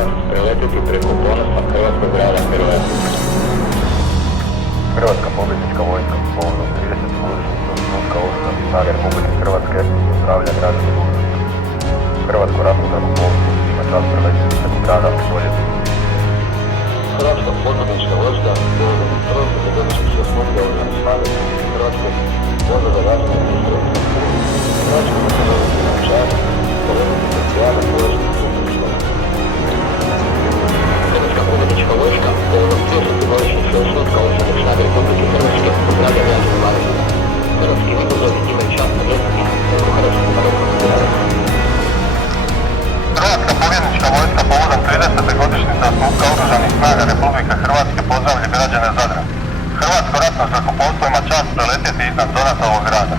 čast preletiti preko ponosnog hrvatskog grada heroja. Hrvatska pobjednička vojska povodom 30. godišnjice osnutka Oružanih snaga Republike Hrvatske pozdravlja grad Dubrovnik. Hrvatsko ratno zrakoplovstvo ima čast preletiti preko grada stoljeća. Hrvatska pobjednička vojska povodom 30. godišnjice osnutka Oružanih snaga Republike Hrvatske pozdravlja razvoj Hrvatske. Hrvatska ima čast preletiti preko grada stoljeća. Hrvatska pobjednička vojska povodom 30. godišnjice osnutka Oružanih snaga Republike Hrvatske pozdravlja razvoj Varaždina. Hrvatski vojskovi imaju čast preletiti preko hrvatskog ratnog grada. Hrvatska pobjednička vojska povodom 30. godišnjice osnutka Oružanih snaga Republike Hrvatske pozdravlja građane Zadra. Hrvatsko ratno zrakoplovstvo ima čast preletjeti iznad Donatovog grada.